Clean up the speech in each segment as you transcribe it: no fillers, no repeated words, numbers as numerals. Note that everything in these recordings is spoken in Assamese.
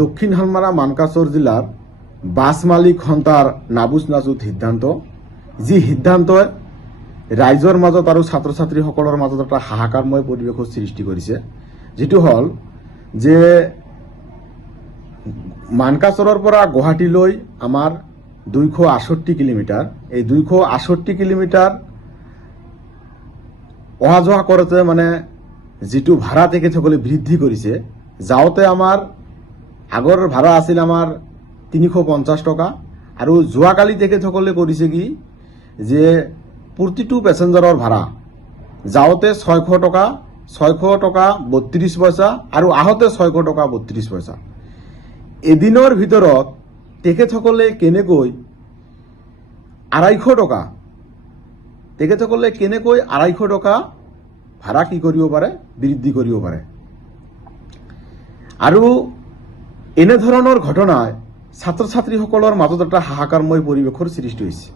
দক্ষিণ হালমাৰা মানকাছৰ জিলাৰ বাছ মালিক সন্থাৰ নাবুজ নাজুত সিদ্ধান্ত, যি সিদ্ধান্তই ৰাইজৰ মাজত আৰু ছাত্ৰ ছাত্ৰীসকলৰ মাজত এটা হাহাকাৰময় পৰিৱেশৰ সৃষ্টি কৰিছে, যিটো হ'ল যে মানকাছৰৰ পৰা গুৱাহাটীলৈ আমাৰ 268 কিলোমিটাৰ, এই 268 কিলোমিটাৰ অহা যোৱা কৰোঁতে মানে যিটো ভাড়া তেখেতসকলে বৃদ্ধি কৰিছে, যাওঁতে আমাৰ আগৰ ভাড়া আছিল আমাৰ 350 টকা, আৰু যোৱাকালি তেখেতসকলে কৰিছে কি যে প্ৰতিটো পেচেঞ্জাৰৰ ভাড়া যাওঁতে 600 টকা 32 পইচা আৰু আহোঁতে 600 টকা 32 পইচা। এদিনৰ ভিতৰত তেখেতসকলে কেনেকৈ 250 টকা ভাড়া কি কৰিব পাৰে, বৃদ্ধি কৰিব পাৰে। আৰু এনেধৰণৰ ঘটনায় ছাত্ৰ ছাত্ৰীসকলৰ মাজত এটা হাহাকাৰময় পৰিৱেশৰ সৃষ্টি হৈছে।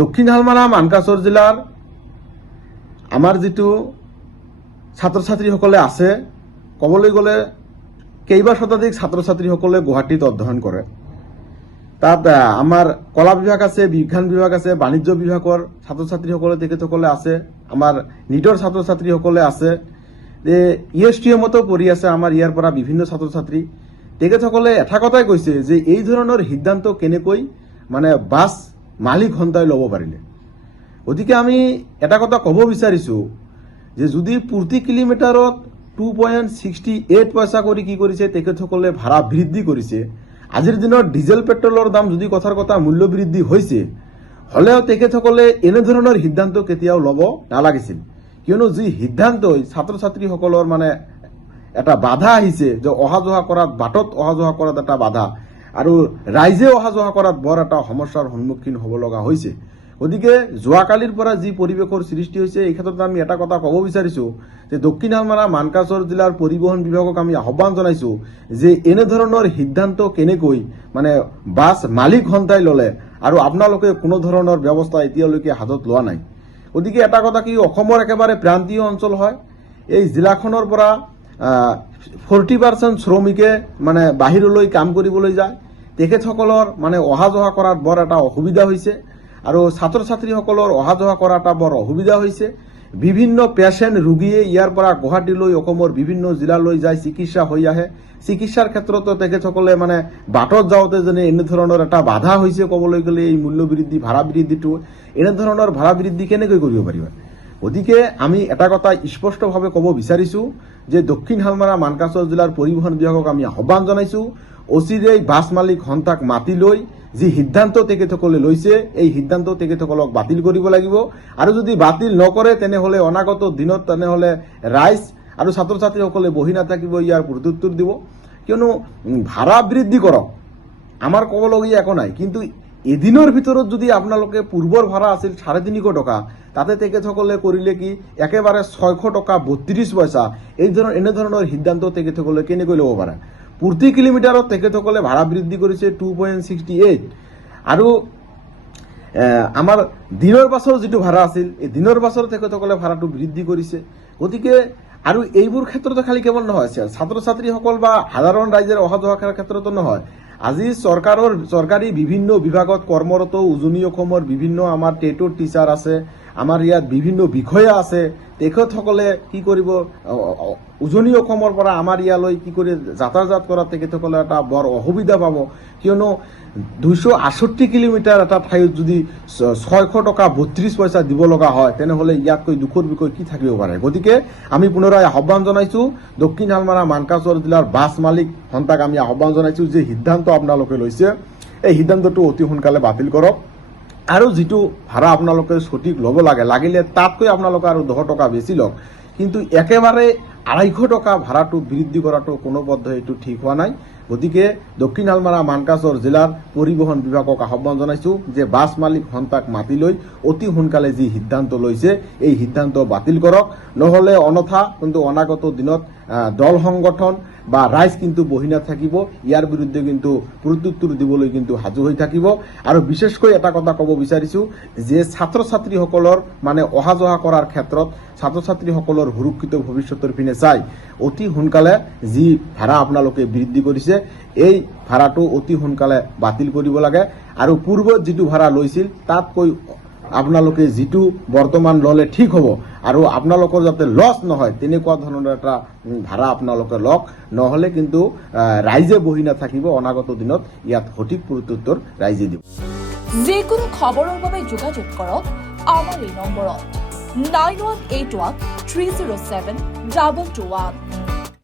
দক্ষিণ হালমাৰা মানকাছৰ জিলাৰ আমাৰ যিটো ছাত্ৰ ছাত্ৰীসকলে আছে, ক'বলৈ গ'লে কেইবা শতাধিক ছাত্ৰ ছাত্ৰীসকলে গুৱাহাটীত অধ্যয়ন কৰে। তাত আমাৰ কলা বিভাগ আছে, বিজ্ঞান বিভাগ আছে, বাণিজ্য বিভাগৰ ছাত্ৰ ছাত্ৰীসকলে তেখেতসকলে আছে, আমাৰ নিটৰ ছাত্ৰ ছাত্ৰীসকলে আছে, ESTMতো পঢ়ি আছে আমাৰ ইয়াৰ পৰা বিভিন্ন ছাত্ৰ ছাত্ৰী। তেখেতসকলে এটা কথাই কৈছে যে এই ধৰণৰ সিদ্ধান্ত কেনেকৈ মানে বাছ মালিক সন্থাই ল'ব পাৰিলে। গতিকে আমি এটা কথা ক'ব বিচাৰিছোঁ যে যদি প্ৰতি কিলোমিটাৰত 2.68 পইচা কৰি কি কৰিছে তেখেতসকলে ভাড়া বৃদ্ধি কৰিছে, আজিৰ দিনত ডিজেল পেট্ৰলৰ দাম যদি কথাৰ কথা মূল্য বৃদ্ধি হৈছে হ'লেও তেখেতসকলে এনেধৰণৰ সিদ্ধান্ত কেতিয়াও ল'ব নালাগিছিল। কিয়নো যি সিদ্ধান্তই ছাত্ৰ ছাত্ৰীসকলৰ মানে এটা বাধা আহিছে, যে অহা যোৱা কৰাত, বাটত অহা যোৱা কৰাত এটা বাধা, আৰু ৰাইজে অহা যোৱা কৰাত বৰ এটা সমস্যাৰ সন্মুখীন হ'ব লগা হৈছে। গতিকে যোৱাকালিৰ পৰা যি পৰিৱেশৰ সৃষ্টি হৈছে, এই ক্ষেত্ৰত আমি এটা কথা ক'ব বিচাৰিছোঁ যে দক্ষিণ হালমাৰা মানকাছৰ জিলাৰ পৰিবহণ বিভাগক আমি আহ্বান জনাইছোঁ যে এনেধৰণৰ সিদ্ধান্ত কেনেকৈ মানে বাছ মালিক সন্থাই ল'লে, আৰু আপোনালোকে কোনো ধৰণৰ ব্যৱস্থা এতিয়ালৈকে হাতত লোৱা নাই। গতিকে এটা কথা কি, অসমৰ একেবাৰে প্ৰান্তীয় অঞ্চল হয়, এই জিলাখনৰ পৰা 40% শ্ৰমিকে মানে বাহিৰলৈ কাম কৰিবলৈ যায়, তেখেতসকলৰ মানে অহা যোৱা কৰাত বৰ এটা অসুবিধা হৈছে, আৰু ছাত্ৰ ছাত্ৰীসকলৰ অহা যোৱা কৰা এটা বৰ অসুবিধা হৈছে। বিভিন্ন পেচেণ্ট ৰোগীয়ে ইয়াৰ পৰা গুৱাহাটীলৈ, অসমৰ বিভিন্ন জিলালৈ যায়, চিকিৎসা হৈ আহে। চিকিৎসাৰ ক্ষেত্ৰতো তেখেতসকলে মানে বাটত যাওঁতে যেনে এনেধৰণৰ এটা বাধা হৈছে, ক'বলৈ গ'লে এই মূল্য বৃদ্ধি, ভাড়া বৃদ্ধিটো, এনেধৰণৰ ভাড়া বৃদ্ধি কেনেকৈ কৰিব পাৰিবা। গতিকে আমি এটা কথা স্পষ্টভাৱে ক'ব বিচাৰিছোঁ যে দক্ষিণ হালমাৰা মানকাছৰ জিলাৰ পৰিবহণ বিভাগক আমি আহ্বান জনাইছোঁ, অচিৰেই বাছ মালিক সন্থাক মাতি লৈ যি সিদ্ধান্ত তেখেতসকলে লৈছে, এই সিদ্ধান্ত তেখেতসকলক বাতিল কৰিব লাগিব, আৰু যদি বাতিল নকৰে তেনেহ'লে অনাগত দিনত তেনেহ'লে ৰাইজ আৰু ছাত্ৰ ছাত্ৰীসকলে বহি নাথাকিব, ইয়াৰ প্ৰত্যুত্তৰ দিব। কিয়নো ভাড়া বৃদ্ধি কৰক, আমাৰ ক'বলগীয়া একো নাই, কিন্তু এদিনৰ ভিতৰত যদি আপোনালোকে পূৰ্বৰ ভাড়া আছিল 350 টকা, তাতে তেখেতসকলে কৰিলে কি একেবাৰে 600 টকা 32 পইচা, এনেধৰণৰ সিদ্ধান্ত তেখেতসকলে কেনেকৈ ল'ব পাৰে। প্ৰতি কিলোমিটাৰত তেখেতসকলে ভাড়া বৃদ্ধি কৰিছে 2.68, আৰু আমাৰ দিনৰ বাছৰ যিটো ভাড়া আছিল, এই দিনৰ বাছৰ তেখেতসকলে ভাড়াটো বৃদ্ধি কৰিছে। গতিকে আৰু এইবোৰ ক্ষেত্ৰতে খালি কেৱল নহয়, ছাত্ৰ ছাত্ৰীসকল বা সাধাৰণ ৰাইজৰ অহা যোৱা কৰাৰ ক্ষেত্ৰতো নহয়, আজি চৰকাৰী বিভিন্ন বিভাগত কৰ্মৰত উজনি অসমৰ বিভিন্ন আমাৰ টেটৰ টিচাৰ আছে, আমাৰ ইয়াত বিভিন্ন বিষয়া আছে, তেখেতসকলে কি কৰিব, উজনি অসমৰ পৰা আমাৰ ইয়ালৈ কি কৰি যাতায়াত কৰাত তেখেতসকলে এটা বৰ অসুবিধা পাব। কিয়নো 268 কিলোমিটাৰ এটা ঠাইত যদি 600 টকা 32 পইচা দিব লগা হয়, তেনেহ'লে ইয়াতকৈ দুখৰ বিষয় কি থাকিব পাৰে। গতিকে আমি পুনৰাই আহ্বান জনাইছোঁ দক্ষিণ হালমাৰা মানকাছৰ জিলাৰ বাছ মালিক সন্থাক আমি আহ্বান জনাইছোঁ যে সিদ্ধান্ত আপোনালোকে লৈছে, এই সিদ্ধান্তটো অতি সোনকালে বাতিল কৰক, আৰু যিটো ভাড়া আপোনালোকে সঠিক ল'ব লাগে, লাগিলে তাতকৈ আপোনালোকে আৰু 10 টকা বেছি লওক, কিন্তু একেবাৰে 250 টকা ভাড়াটো বৃদ্ধি কৰাটো কোনোপধ্যে এইটো ঠিক হোৱা নাই। গতিকে দক্ষিণ হালমাৰা মানকাছৰ জিলাৰ পৰিবহণ বিভাগক আহ্বান জনাইছোঁ যে বাছ মালিক সন্থাক মাতি লৈ অতি সোনকালে যি সিদ্ধান্ত লৈছে, এই সিদ্ধান্ত বাতিল কৰক, নহ'লে অনথা কিন্তু অনাগত দিনত দল সংগঠন বা ৰাইজ কিন্তু বহি নাথাকিব, ইয়াৰ বিৰুদ্ধে কিন্তু প্ৰত্যুত্তৰ দিবলৈ কিন্তু সাজু হৈ থাকিব। আৰু বিশেষকৈ এটা কথা ক'ব বিচাৰিছোঁ যে ছাত্ৰ ছাত্ৰীসকলৰ মানে অহা যোৱা কৰাৰ ক্ষেত্ৰত ছাত্ৰ ছাত্ৰীসকলৰ সুৰক্ষিত ভৱিষ্যতৰ পিনে চাই অতি সোনকালে যি ভাড়া আপোনালোকে বৃদ্ধি কৰিছে, যে এই ভাড়াটো অতি সোনকালে বাতিল কৰিব লাগে আৰু পূৰ্বত যিটো ভাড়া লৈছিল তাতকৈ আপোনালোকে যিটো বৰ্তমান ল'লে ঠিক হ'ব আৰু আপোনালোকৰ যাতে লছ নহয় তেনেকুৱা ধৰণৰ এটা ভাড়া আপোনালোকে লওক, নহ'লে কিন্তু ৰাইজে বহি নাথাকিব। অনাগত দিনত ইয়াত সঠিক প্ৰত্যুত্তৰ ৰাইজে দিব। যিকোনো খবৰৰ বাবে যোগাযোগ কৰক আমাৰ এই নম্বৰত 9181 307 221।